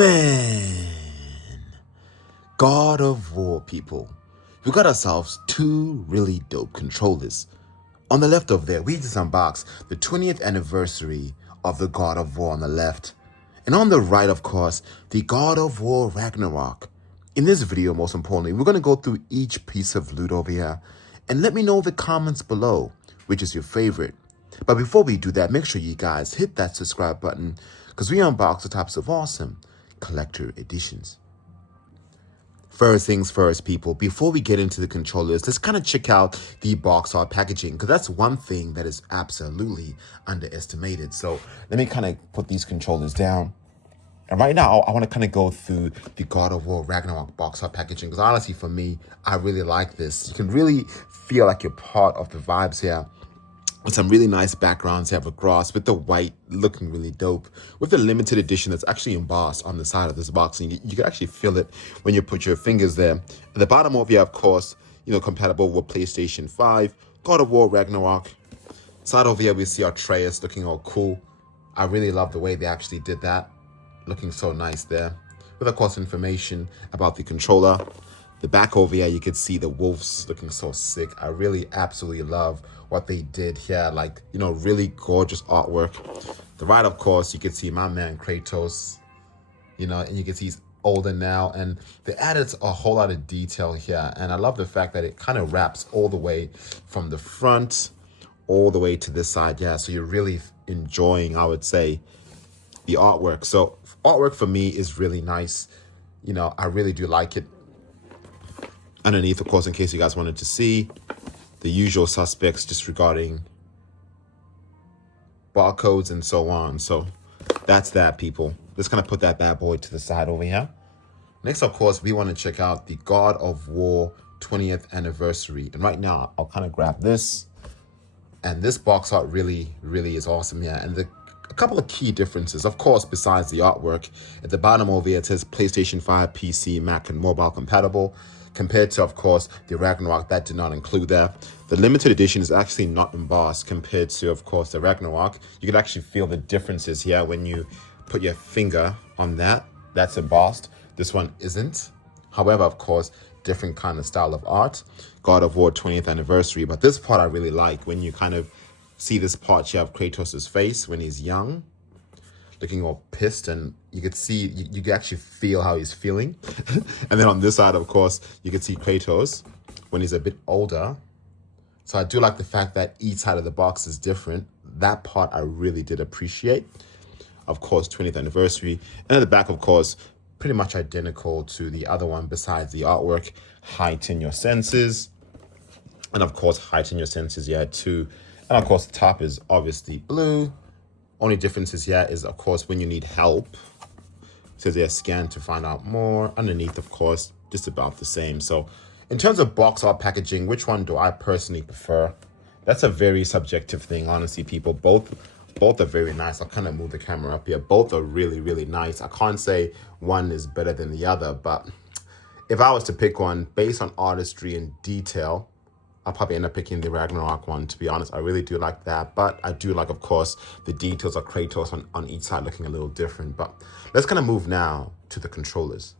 Man, God of War people, we got ourselves two really dope controllers. On the left over there, we just unboxed the 20th anniversary of the God of War on the left. And on the right, of course, the God of War Ragnarok. In this video, most importantly, we're going to go through each piece of loot over here. And let me know in the comments below, which is your favorite. But before we do that, make sure you guys hit that subscribe button, because we unbox the types of awesome collector editions. First things first, people, before we get into the controllers, let's kind of check out the box art packaging, because that's one thing that is absolutely underestimated. So let me kind of put these controllers down. And right now, I want to kind of go through the God of War Ragnarok box art packaging, because honestly, for me, I really like this. You can really feel like you're part of the vibes here. With some really nice backgrounds, you have a grass with the white looking really dope. With the limited edition that's actually embossed on the side of this box, and you can actually feel it when you put your fingers there. At the bottom over here, of course, compatible with PlayStation 5, God of War Ragnarok. Side over here, we see Atreus looking all cool. I really love the way they actually did that. Looking so nice there. With, of course, information about the controller. The back over here, you can see the wolves looking so sick. I really absolutely love what they did here. Like, really gorgeous artwork. The right, of course, you can see my man Kratos, and you can see he's older now. And they added a whole lot of detail here. And I love the fact that it kind of wraps all the way from the front all the way to this side. Yeah, so you're really enjoying, I would say, the artwork. So artwork for me is really nice. I really do like it. Underneath, of course, in case you guys wanted to see, the usual suspects just regarding barcodes and so on. So that's that, people. Let's kind of put that bad boy to the side over here. Next, of course, we want to check out the God of War 20th anniversary. And right now, I'll kind of grab this. And this box art really, really is awesome here. And a couple of key differences, of course, besides the artwork. At the bottom over here, it says PlayStation 5, PC, Mac, and mobile compatible. Compared to, of course, the Ragnarok, that did not include that. The limited edition is actually not embossed compared to, of course, the Ragnarok. You can actually feel the differences here when you put your finger on that. That's embossed. This one isn't. However, of course, different kind of style of art. God of War 20th anniversary. But this part I really like. When you kind of see this part, you have Kratos' face when he's young, looking all pissed, and you could see, you can actually feel how he's feeling. And then on this side, of course, you can see Kratos when he's a bit older. So I do like the fact that each side of the box is different. That part I really did appreciate. Of course, 20th anniversary. And at the back, of course, pretty much identical to the other one besides the artwork. Heighten your senses. And of course, heighten your senses, yeah, too. And of course, the top is obviously blue. Only differences here is, of course, when you need help. It says there, scan to find out more. Underneath, of course, just about the same. So in terms of box art packaging, which one do I personally prefer? That's a very subjective thing, honestly, people. Both are very nice. I'll kind of move the camera up here. Both are really, really nice. I can't say one is better than the other, but if I was to pick one based on artistry and detail, I'll probably end up picking the Ragnarok one, to be honest. I really do like that. But I do like, of course, the details of Kratos on each side looking a little different. But let's kind of move now to the controllers.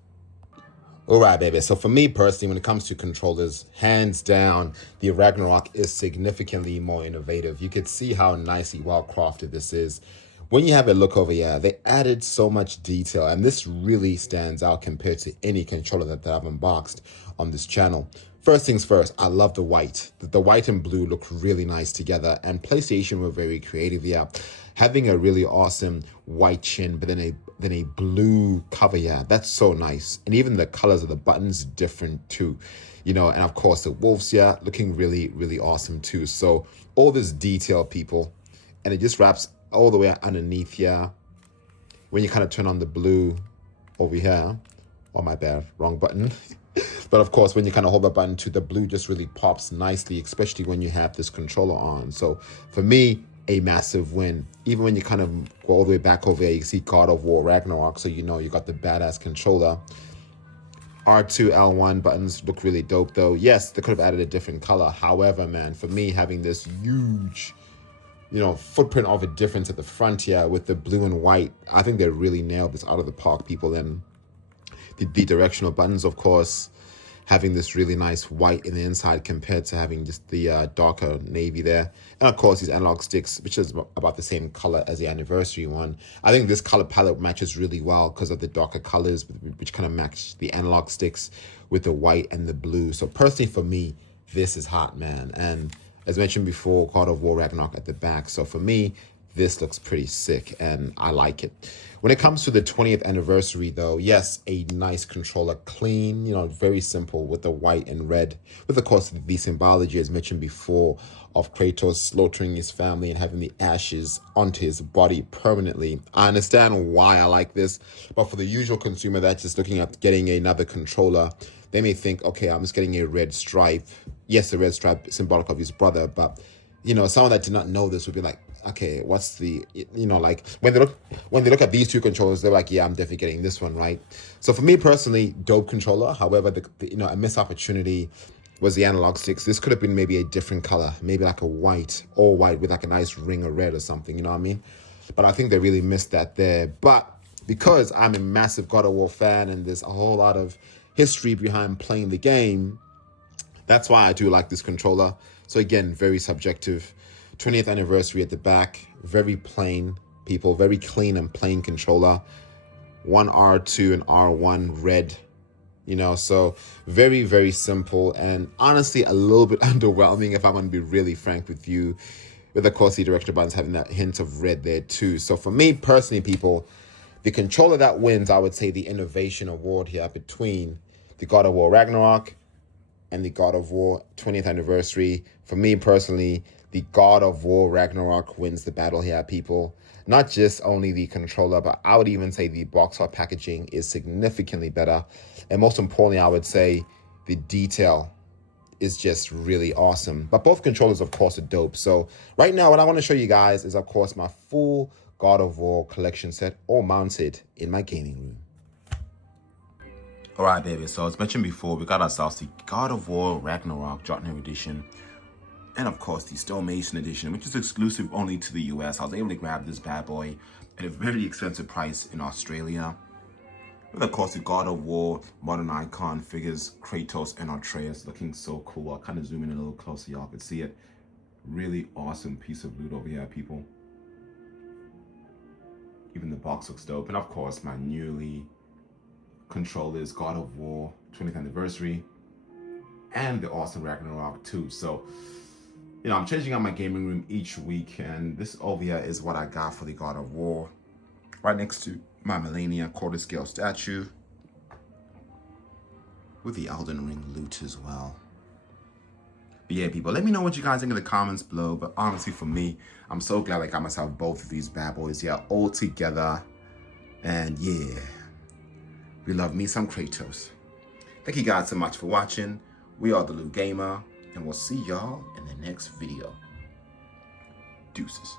All right, baby. So for me personally, when it comes to controllers, hands down, the Ragnarok is significantly more innovative. You could see how nicely well-crafted this is. When you have a look over here, they added so much detail, and this really stands out compared to any controller that I've unboxed on this channel. First things first, I love the white. The white and blue look really nice together, and PlayStation were very creative here. Having a really awesome white chin, but then a blue cover, yeah, that's so nice. And even the colors of the buttons different too, and of course the wolves, yeah, looking really, really awesome too. So all this detail, people, and it just wraps all the way underneath here. When you kind of turn on the blue over here, oh my bad, wrong button. But of course, when you kind of hold the button to, the blue just really pops nicely, especially when you have this controller on. So for me, a massive win. Even when you kind of go all the way back over here, you see God of War Ragnarok, so you got the badass controller. R2, L1 buttons look really dope though. Yes, they could have added a different color. However, man, for me, having this huge footprint of a difference at the front here with the blue and white. I think they really nailed this out of the park, people. And the directional buttons, of course, having this really nice white in the inside compared to having just the darker navy there. And of course, these analog sticks, which is about the same color as the anniversary one. I think this color palette matches really well because of the darker colors, which kind of match the analog sticks with the white and the blue. So personally for me, this is hot, man. And as mentioned before, God of War Ragnarok at the back. So for me, this looks pretty sick and I like it. When it comes to the 20th anniversary though, yes, a nice controller, clean, very simple with the white and red, with of course the symbology as mentioned before of Kratos slaughtering his family and having the ashes onto his body permanently. I understand why I like this, but for the usual consumer that's just looking at getting another controller, they may think, okay, I'm just getting a red stripe. Yes, the red stripe symbolic of his brother, but someone that did not know this would be like, okay, what's the, like when they look at these two controllers, they're like, yeah, I'm definitely getting this one, right? So for me personally, dope controller. However, a missed opportunity was the analog sticks. This could have been maybe a different color, maybe like a white, all white with like a nice ring of red or something, you know what I mean? But I think they really missed that there. But because I'm a massive God of War fan and there's a whole lot of history behind playing the game, that's why I do like this controller. So again, very subjective. 20th anniversary at the back, very plain, people, very clean and plain controller. One R2 and R1 red, so very, very simple and honestly a little bit underwhelming if I'm going to be really frank with you, with of course the directional buttons having that hint of red there too. So for me personally, people, the controller that wins, I would say the innovation award here between the God of War Ragnarok and the God of War 20th anniversary. For me personally, the God of War Ragnarok wins the battle here, people. Not just only the controller, but I would even say the box art packaging is significantly better. And most importantly, I would say the detail is just really awesome. But both controllers, of course, are dope. So right now, what I want to show you guys is, of course, my full God of War collection set, all mounted in my gaming room. All right, baby. So as mentioned before, we got ourselves the God of War Ragnarok Jotner Edition. And of course, the Stonemason Edition, which is exclusive only to the US. I was able to grab this bad boy at a very expensive price in Australia. With of course, the God of War Modern Icon figures, Kratos and Atreus, looking so cool. I'll kind of zoom in a little closer, y'all can see it. Really awesome piece of loot over here, people. Even the box looks dope. And of course, my newly controllers, God of War 20th anniversary, and the awesome Ragnarok 2. So, I'm changing out my gaming room each week, and this over here is what I got for the God of War. Right next to my Millennia quarter scale statue with the Elden Ring loot as well. But yeah, people, let me know what you guys think in the comments below. But honestly, for me, I'm so glad I got myself both of these bad boys here all together. And yeah, we love me some Kratos. Thank you guys so much for watching. We are the Lou Gamer, and we'll see y'all in the next video. Deuces.